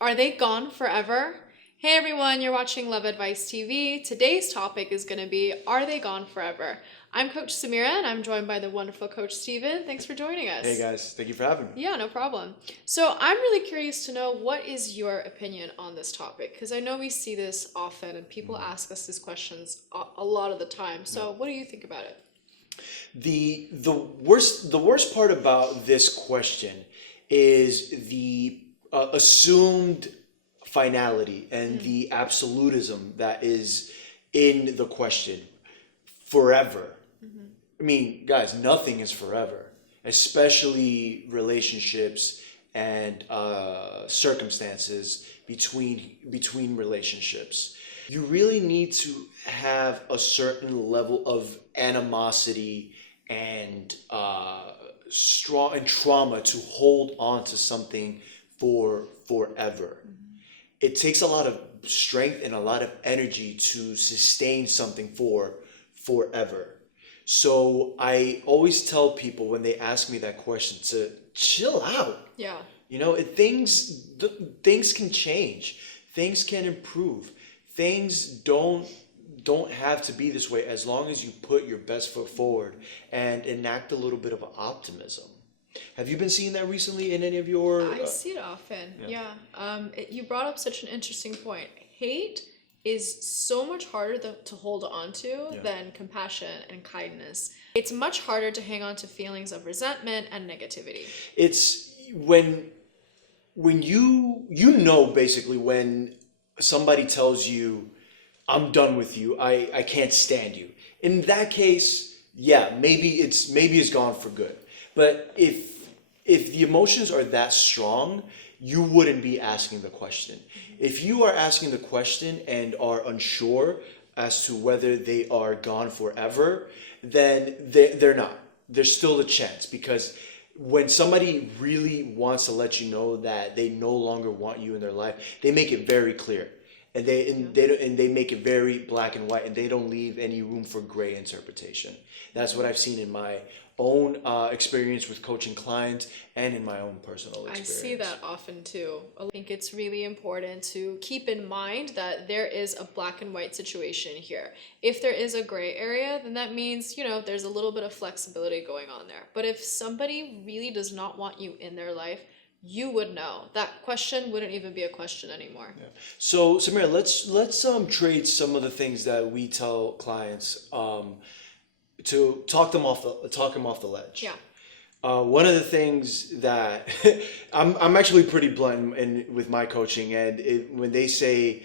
Are they gone forever? Hey everyone, you're watching Love Advice TV. Today's topic is going to be, are they gone forever? I'm Coach Samira and I'm joined by the wonderful Coach Steven. Thanks for joining us. Hey guys, thank you for having me. Yeah, no problem. So I'm really curious to know, what is your opinion on this topic? Because I know we see this often and people ask us these questions a lot of the time. So what do you think about it? The worst part about this question is the assumed finality and the absolutism that is in the question. Forever. I mean, guys, nothing is forever, especially relationships and circumstances between relationships. You really need to have a certain level of animosity and strong and trauma to hold on to something for forever. It takes a lot of strength and a lot of energy to sustain something for forever. So I always tell people when they ask me that question to chill out. Yeah. You know, things can change, things can improve, things don't have to be this way as long as you put your best foot forward and enact a little bit of optimism. Have you been seeing that recently in any of your? I see it often. Yeah. You brought up such an interesting point. Hate is so much harder to hold on to than compassion and kindness. It's much harder to hang on to feelings of resentment and negativity. It's when you know basically when somebody tells you, I'm done with you, I can't stand you. In that case, yeah, maybe it's gone for good. But if the emotions are that strong, you wouldn't be asking the question. If you are asking the question and are unsure as to whether they are gone forever, then they're not. There's still a chance, because when somebody really wants to let you know that they no longer want you in their life, they make it very clear. And they make it very black and white, and they don't leave any room for gray interpretation. That's what I've seen in my own experience with coaching clients and in my own personal experience. I see that often too. I think it's really important to keep in mind that there is a black and white situation here. If there is a gray area, then that means, there's a little bit of flexibility going on there. But if somebody really does not want you in their life, you would know. That question wouldn't even be a question anymore. Yeah. So Samira, let's trade some of the things that we tell clients to talk them off the ledge. Yeah. One of the things that I'm actually pretty blunt with my coaching, and when they say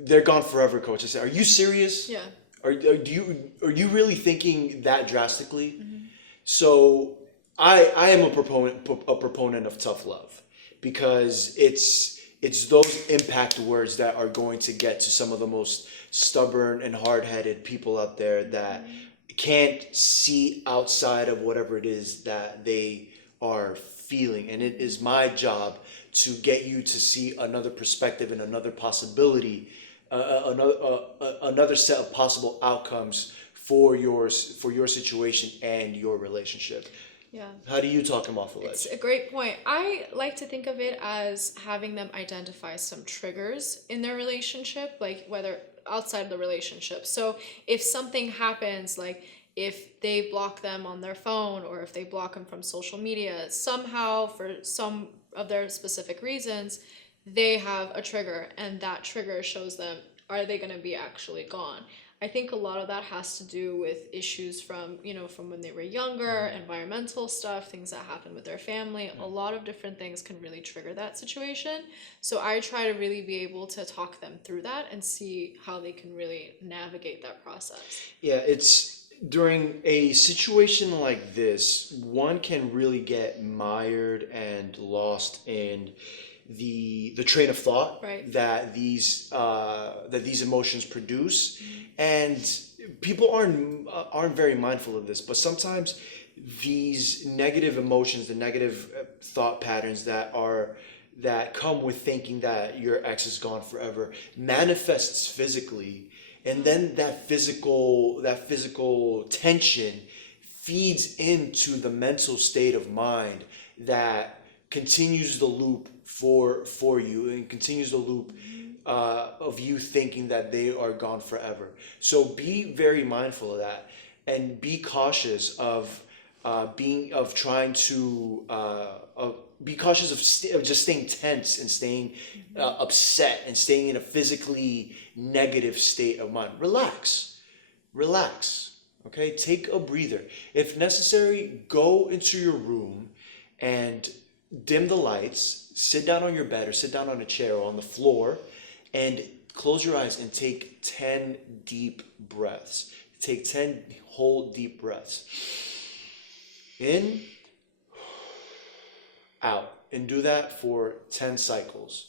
they're gone forever, coach, I say, are you serious? Yeah. Are you really thinking that drastically? So I am a proponent of tough love, because it's those impact words that are going to get to some of the most stubborn and hard-headed people out there that can't see outside of whatever it is that they are feeling. And it is my job to get you to see another perspective and another possibility, another set of possible outcomes for your situation and your relationship. Yeah. How do you talk them off the ledge? It's a great point. I like to think of it as having them identify some triggers in their relationship, like whether outside the relationship. So if something happens, like if they block them on their phone, or if they block them from social media, somehow for some of their specific reasons, they have a trigger, and that trigger shows them, are they going to be actually gone? I think a lot of that has to do with issues from when they were younger, environmental stuff, things that happen with their family. A lot of different things can really trigger that situation. So I try to really be able to talk them through that and see how they can really navigate that process. Yeah, it's during a situation like this, one can really get mired and lost in the train of thought that these emotions produce. And people aren't very mindful of this, but sometimes these negative emotions, the negative thought patterns that come with thinking that your ex is gone forever, manifests physically, and then that physical tension feeds into the mental state of mind that continues the loop for you, and continues the loop of you thinking that they are gone forever. So be very mindful of that, and be cautious of trying to be cautious of just staying tense and staying upset and staying in a physically negative state of mind. Relax. Okay, take a breather. If necessary, go into your room and dim the lights, sit down on your bed or sit down on a chair or on the floor, and close your eyes and take 10 deep breaths. Take 10 whole deep breaths. In, out. And do that for 10 cycles.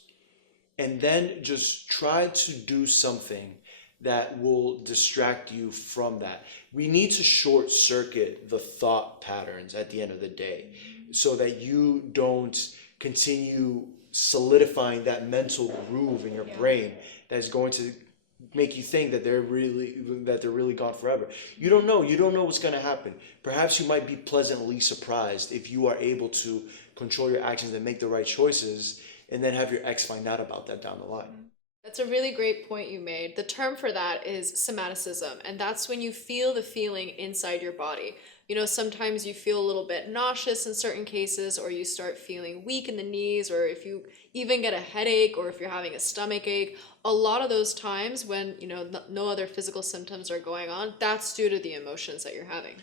And then just try to do something that will distract you from that. We need to short circuit the thought patterns at the end of the day so that you don't continue solidifying that mental groove in your brain that's going to make you think that they're really gone forever. You don't know what's going to happen. Perhaps you might be pleasantly surprised if you are able to control your actions and make the right choices, and then have your ex find out about that down the line. That's a really great point you made. The term for that is somaticism, and that's when you feel the feeling inside your body. You know, sometimes you feel a little bit nauseous in certain cases, or you start feeling weak in the knees, or if you even get a headache, or if you're having a stomach ache. A lot of those times when, you know, no other physical symptoms are going on, that's due to the emotions that you're having.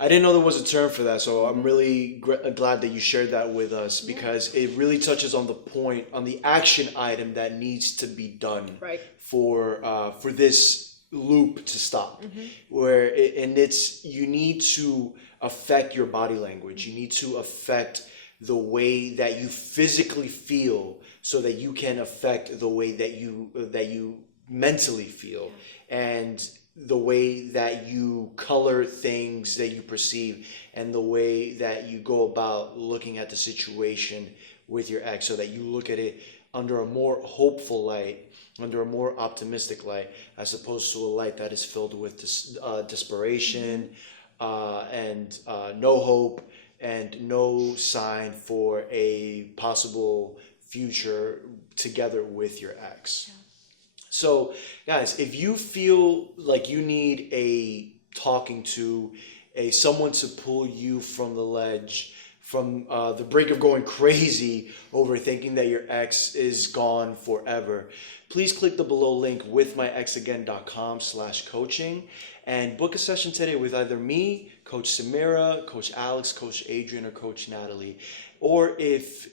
I didn't know there was a term for that, so I'm really glad that you shared that with us, because it really touches on the point, on the action item that needs to be done for this loop to stop. You need to affect your body language. You need to affect the way that you physically feel, so that you can affect the way that you mentally feel, and the way that you color things that you perceive, and the way that you go about looking at the situation with your ex, so that you look at it under a more hopeful light, under a more optimistic light, as opposed to a light that is filled with desperation and no hope and no sign for a possible future together with your ex. So, guys, if you feel like you need a talking to, someone to pull you from the ledge, from the brink of going crazy over thinking that your ex is gone forever, please click the below link withmyexagain.com/coaching and book a session today with either me, Coach Samira, Coach Alex, Coach Adrian, or Coach Natalie. Or if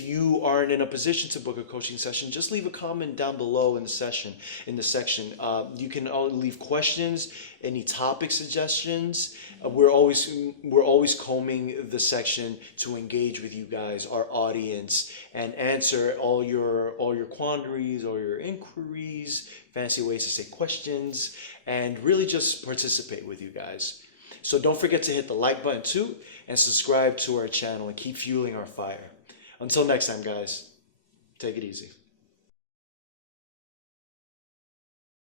you aren't in a position to book a coaching session, just leave a comment down below in the section. You can leave questions, any topic suggestions. We're always combing the section to engage with you guys, our audience, and answer all your quandaries, all your inquiries, fancy ways to say questions, and really just participate with you guys. So don't forget to hit the like button too, and subscribe to our channel, and keep fueling our fire. Until next time, guys, take it easy.